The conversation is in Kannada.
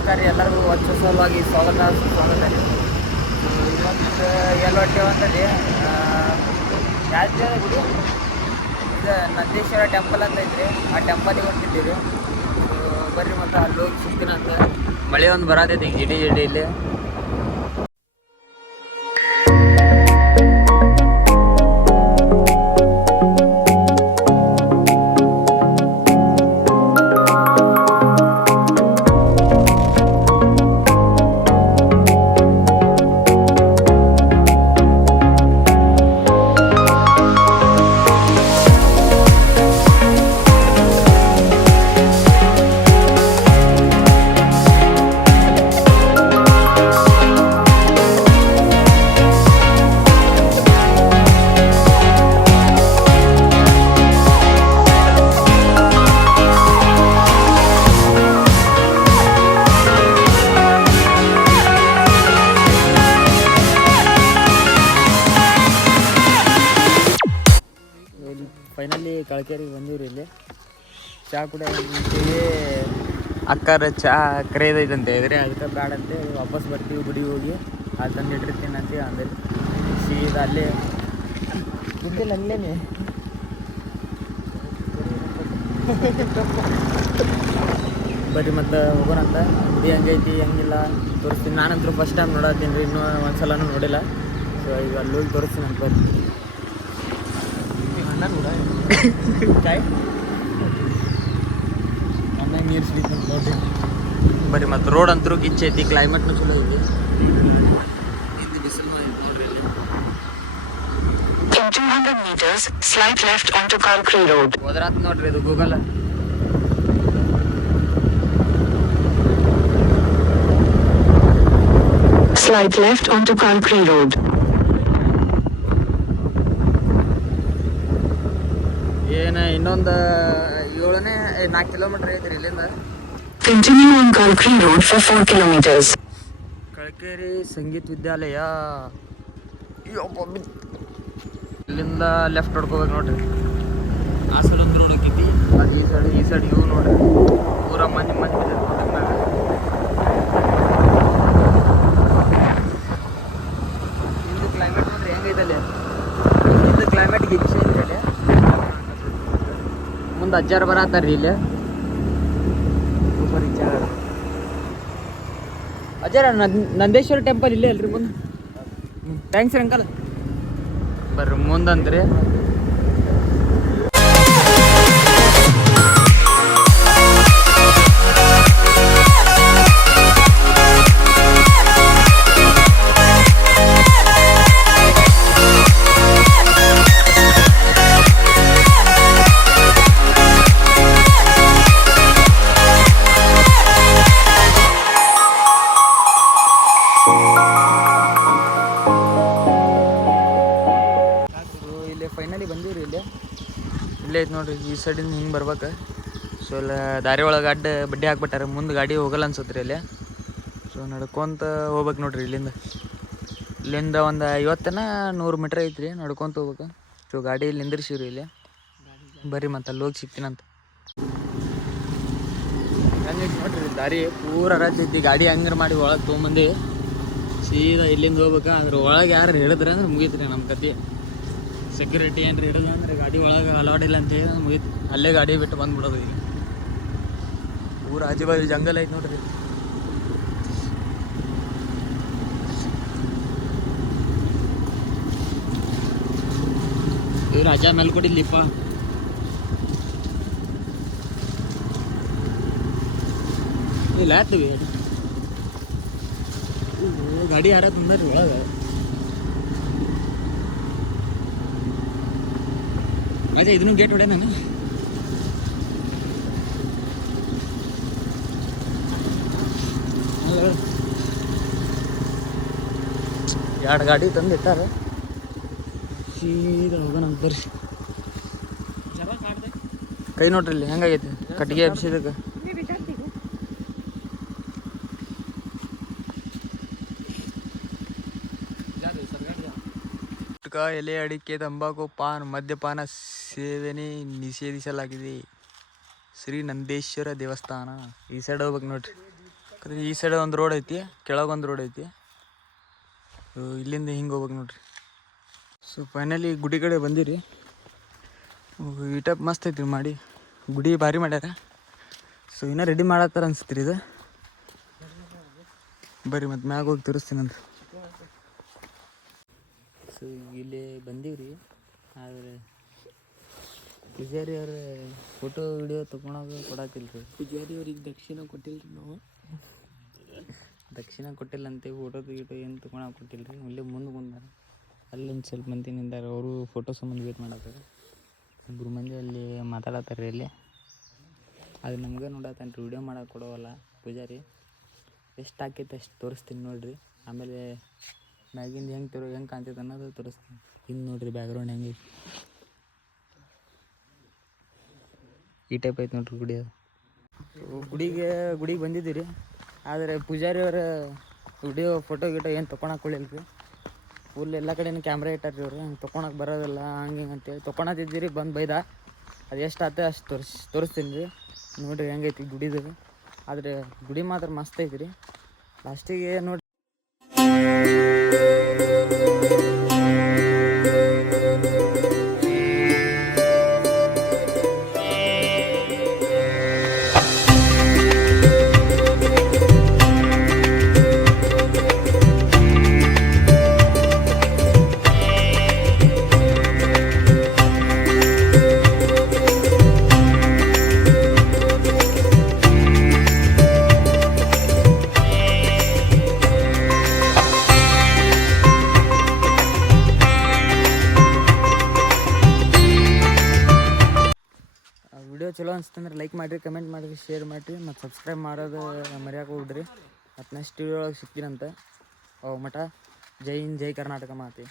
ನಮಸ್ಕಾರ ಎಲ್ಲರಿಗೂ ಒಂದು ಸಲುವಾಗಿ ಸ್ವಾಗತ ರೀ. ಇವತ್ತು ಎಲ್ಲಿ ಹೊಟ್ಟೆವು ಅಂತಂದು ಯಾವ್ದು ಗುಡಿ ಇದು ನಂದೀಶ್ವರ ಟೆಂಪಲ್ ಅಂತ ಐತ್ರಿ. ಆ ಟೆಂಪಲಿಗೆ ಹೊಂಟಿದ್ದೀವಿ. ಬರ್ರಿ ಮತ್ತು ಅಲ್ಲಿ ಹೋಗಿ ಸಿಗ್ತೀನಿ ಅಂತ. ಮಳೆ ಒಂದು ಬರತೈತಿ ಗಿಡಿ ಇಲ್ಲಿ. ಫೈನಲಿ ಕಳ್ಕೇರಿಗೆ ಬಂದೀವ್ರಿ. ಇಲ್ಲಿ ಚಹಾ ಕೂಡ ಅಕ್ಕಾರ ಚಹಾ ಕರೆಯೋದೈತಂತೆ ಇದ್ರೆ ಅದಕ್ಕೆ ಬ್ಯಾಡ ಅಂತ ವಾಪಸ್ ಬರ್ತೀವಿ. ಗುಡಿಗೆ ಹೋಗಿ ಅಲ್ಲಿ ತಂದು ಇಟ್ಟಿರ್ತೀನಿ ಅಂತ ಅಂದ್ರೆ ಸೀದಾ ಅಲ್ಲೇ ದುಡ್ಡಿಲ್ಲ ಅಲ್ಲೇನೆ ಬರ್ರಿ ಮತ್ತು ಹೋಗೋಣಂತ. ಗುಡಿ ಹಂಗೈತಿ ಹಂಗಿಲ್ಲ ತೋರಿಸ್ತೀನಿ. ನಾನಂತರೂ ಫಸ್ಟ್ ಟೈಮ್ ನೋಡತ್ತೀನಿ ರೀ, ಇನ್ನೂ ಒಂದ್ಸಲನೂ ನೋಡಿಲ್ಲ. ಸೊ ಈಗ ಅಲ್ಲಿ ಹೋಗಿ ತೋರಿಸ್ತೀನಿ ಅಂತ ಬರ್ರಿ. ನೀರು ಸಿಗುತ್ತೆ ನೋಡ್ರಿ. ಬರ್ರಿ ಮತ್ತು ರೋಡ್ ಅಂತರೂ ಗಿಚ್ಚ ಐತಿ, ಕ್ಲೈಮೇಟ್ನು ಚಲೋ ಐತಿ. ಇದು ಬಿಸಿಲು ನೋಡ್ರಿ. In 200 meters, slight left onto Kalkri Road. ಹೋದ್ರಾತ್ ನೋಡ್ರಿ ಇದು Google. Slight left onto Kalkri Road. ಏನು ಇನ್ನೊಂದು 4 ಕಿಲೋಮೀಟ್ರ್ ಐತ್ರಿ ಇಲ್ಲಿಂದ. Continue on Kalkri Road for 4 kilometers. ಕಳ್ಕೇರಿ ಸಂಗೀತ ವಿದ್ಯಾಲಯ. ಇಲ್ಲಿಂದ ಲೆಫ್ಟ್ ಹೊಡ್ಕೋಬೇಕು ನೋಡ್ರಿ. ಆ ಸೈಡ್ ಒಂದು ರೋಡ್ ಹೋಗಿತಿ, ಅದು ಈ ಸೈಡ್ ಇವು ನೋಡ್ರಿ. ಪೂರ ಮಂದಿ ಬಿದ್ದೈತೆ ನೋಡ್ರಿ. ಇಂದು ಕ್ಲೈಮೇಟ್ ನೋಡ್ರಿ ಹೆಂಗೈತಲ್ಲಿ. ಇಂದು ಕ್ಲೈಮೇಟ್ ಗಿಚ್ಚ ಐತ್ರಿ. ಮುಂದೆ ಅಜ್ಜಾರು ಬರತ್ತಾರ್ರಿ ಇಲ್ಲಿ. ಅಜ್ಜಾರ ನಂದೇಶ್ವರ ಟೆಂಪಲ್ ಇಲ್ಲೇ ಅಲ್ರಿ ಮುಂದೆ. ಥ್ಯಾಂಕ್ಸ್ ರೀ ಅಂಕಲ್. ಬರ್ರಿ ಮುಂದಂತ್ರಿ. ಫೈನಲಿ ಬಂದೀವ್ರಿ. ಇಲ್ಲೇ ಐತೆ ನೋಡ್ರಿ. ಈ ಸೈಡಿಂದ ಹಿಂಗೆ ಬರ್ಬೇಕು. ಸೊ ಇಲ್ಲ ದಾರಿ ಒಳಗೆ ಅಡ್ಡ ಬಡ್ಡಿ ಹಾಕ್ಬಿಟ್ಟಾರೆ. ಮುಂದೆ ಗಾಡಿ ಹೋಗಲ್ಲ ಅನ್ಸತ್ತೆ ರೀ ಅಲ್ಲಿ. ಸೊ ನಡ್ಕೊತ ಹೋಗ್ಬೇಕು ನೋಡ್ರಿ. ಇಲ್ಲಿಂದ ಒಂದು 50-100 ಮೀಟ್ರ್ ಐತ್ರಿ. ನಡ್ಕೊತ ಹೋಗ್ಬೇಕು. ಸೊ ಗಾಡಿ ಇಲ್ಲಿ ನಿಂದಿರ್ಸಿವ್ರಿ ಇಲ್ಲಿ. ಬರ್ರಿ ಮತ್ತು ಅಲ್ಲಿ ಹೋಗಿ ಸಿಗ್ತೀನಂತ. ಹೆಂಗೈತಿ ನೋಡ್ರಿ ದಾರಿ ಪೂರ ರಜ್ ಐತಿ. ಗಾಡಿ ಹಂಗಾರ ಮಾಡಿ ಒಳಗೆ ತೊಗೊಂಬಂದು ಸೀದಾ ಇಲ್ಲಿಂದ ಹೋಗ್ಬೇಕು. ಅದ್ರ ಒಳಗೆ ಯಾರು ಹೇಳಿದ್ರೆ ಅಂದ್ರೆ ಮುಗೀತ್ರಿ ನಮ್ಮ ಕತೆ. ಸೆಕ್ಯೂರಿಟಿ ಏನ್ರಿ ಹಿಡಿದು ಅಂದ್ರೆ ಗಾಡಿ ಒಳಗೆ ಅಲವಾಡಿಲ್ಲ ಅಂತ ಹೇಳಿ ಮುಗೀತು. ಅಲ್ಲೇ ಗಾಡಿ ಬಿಟ್ಟು ಬಂದ್ಬಿಡೋದು. ಈಗ ಊರ ಆಜು ಬಾಜು ಜಂಗಲ್ ಐತೆ ನೋಡ್ರಿ. ಇವ್ರು ರಾಜ ಮೇಲೆ ಕೊಟ್ಟಿದ್ಲಿಪ್ಪ. ಇಲ್ಲ ಆಯ್ತೀವಿ ಗಾಡಿ ಯಾರ ತಂದ್ರಿ ಒಳಗೆ. ಅದೇ ಇದನ್ನು ಗೇಟ್ ಹೊಡೆ ನಾನು. ಎರಡು ಗಾಡಿ ತಂದು ಇಟ್ಟಾರ. ಸೀದಾ ಹೋಗೋಣ ಅಂತ ಬರ್ರಿ. ಕೈ ನೋಡ್ರಿ ಇಲ್ಲಿ ಹೆಂಗಾಗೈತಿ ಕಟ್ಟಿಗೆ ಎಬ್ಸಿದಕ್ಕೆ. ಗುಟ್ಕಾ, ಎಲೆ, ಅಡಿಕೆ, ತಂಬಾಕು, ಪಾನ್, ಮದ್ಯಪಾನ ಸೇವನೆ ನಿಷೇಧಿಸಲಾಗಿದೆ. ಶ್ರೀ ನಂದೇಶ್ವರ ದೇವಸ್ಥಾನ ಈ ಸೈಡ್ ಹೋಗ್ಬೇಕು ನೋಡ್ರಿ. ಈ ಸೈಡ್ ಒಂದು ರೋಡ್ ಐತಿ, ಕೆಳಗೊಂದು ರೋಡ್ ಐತಿ. ಇಲ್ಲಿಂದ ಹಿಂಗೆ ಹೋಗ್ಬೇಕು ನೋಡ್ರಿ. ಸೊ ಫೈನಲಿ ಗುಡಿ ಕಡೆ ಬಂದಿರಿ. ಈ ಟೈಪ್ ಮಸ್ತ್ ಐತಿ ಮಾಡಿ, ಗುಡಿ ಭಾರಿ ಮಾಡ್ಯಾರ. ಸೊ ಇನ್ನೂ ರೆಡಿ ಮಾಡತ್ತಾರ ಅನ್ಸುತ್ತೀರಿ ಇದು. ಬರ್ರಿ ಮತ್ತು ಮ್ಯಾಗ ಹೋಗಿ ತೋರಿಸ್ತೀನಂತ. ಸೊ ಇಲ್ಲಿ ಬಂದೀವ್ರಿ, ಆದರೆ ಪೂಜಾರಿ ಅವ್ರ ಫೋಟೋ ವಿಡಿಯೋ ತೊಗೊಳೋದು ಕೊಡತ್ತಿಲ್ರಿ. ಪೂಜಾರಿ ಅವ್ರಿಗೆ ದಕ್ಷಿಣ ಕೊಟ್ಟಿಲ್ರಿ ನಾವು. ದಕ್ಷಿಣ ಕೊಟ್ಟಿಲ್ಲಂತೆ, ಫೋಟೋ ತೆಗಿಟೋ ಏನು ತೊಗೊಳಕ್ಕೆ ಕೊಟ್ಟಿಲ್ರಿ. ಅಲ್ಲಿ ಮುಂದೆ ಬಂದಾರ, ಅಲ್ಲೊಂದು ಸ್ವಲ್ಪ ಮಂದಿ ನಿಂದಾರ, ಅವರು ಫೋಟೋ ಸಂಬಂಧ ವೇಟ್ ಮಾಡತ್ತಾರೆ. ಇಬ್ಬರು ಮಂದಿ ಅಲ್ಲಿ ಮಾತಾಡತ್ತಾರೆ ಅಲ್ಲಿ. ಅದು ನಮ್ಗೆ ನೋಡತ್ತೇನೆ ರೀ, ವಿಡಿಯೋ ಮಾಡೋಕೆ ಕೊಡೋವಲ್ಲ ಪೂಜಾರಿ. ಎಷ್ಟು ಆಕೈತೆ ಅಷ್ಟು ತೋರಿಸ್ತೀನಿ ನೋಡಿರಿ. ಆಮೇಲೆ ಮ್ಯಾಗಿಂದ ಹೆಂಗೆ ಕಾಣ್ತೈತೆ ಅನ್ನೋದು ತೋರಿಸ್ತೀನಿ. ಹಿಂದೆ ನೋಡಿರಿ ಬ್ಯಾಕ್ಗ್ರೌಂಡ್ ಹೆಂಗೈತಿ, ಈ ಟೈಪ್ ಐತೆ ನೋಡ್ರಿ ಗುಡಿ. ಅದು ಗುಡಿಗೆ ಬಂದಿದ್ದೀರಿ, ಆದರೆ ಪೂಜಾರಿ ಅವರ ವಿಡಿಯೋ ಫೋಟೋ ಗಿಟೋ ಏನು ತೊಗೊಳಕ್ಕೊಳ್ಳಿಲ್ಲ ರೀ. ಫುಲ್ ಎಲ್ಲ ಕಡೆನೂ ಕ್ಯಾಮ್ರಾ ಇಟ್ಟಾರ್ರಿ ಇವ್ರು. ಹಂಗೆ ತೊಗೊಳಕ್ಕೆ ಬರೋದಿಲ್ಲ ಹಂಗೆ ಹಿಂಗೆ ಅಂತೇಳಿ ತೊಗೊಳತ್ತಿದ್ದೀರಿ. ಬಂದು ಬೈದ. ಅದು ಎಷ್ಟು ಆತ ಅಷ್ಟು ತೋರಿಸ್ತೀನಿ ರೀ. ನೋಡಿರಿ ಹೆಂಗೈತಿ ಗುಡಿದು. ಆದರೆ ಗುಡಿ ಮಾತ್ರ ಮಸ್ತ್ ಐತಿ ರೀ. ಲಾಸ್ಟಿಗೆ ನೋಡಿ ವಿಡಿಯೋ ಚಲೋ ಅನ್ಸ್ತಂದ್ರೆ ಲೈಕ್ ಮಾಡಿರಿ, ಕಮೆಂಟ್ ಮಾಡಿರಿ, ಶೇರ್ ಮಾಡಿರಿ, ಮತ್ತು ಸಬ್ಸ್ಕ್ರೈಬ್ ಮಾಡೋದು ಮರ್ಯಾಕೆ ಹೋಗ್ಬಿಡ್ರಿ. ಮತ್ತು ನೆಕ್ಸ್ಟ್ ವಿಡಿಯೋ ಒಳಗೆ ಸಿಗ್ತೀನಂತೆ. ಮಠ ಜೈ ಹಿಂದ್, ಜೈ ಕರ್ನಾಟಕ ಮಾತೆ.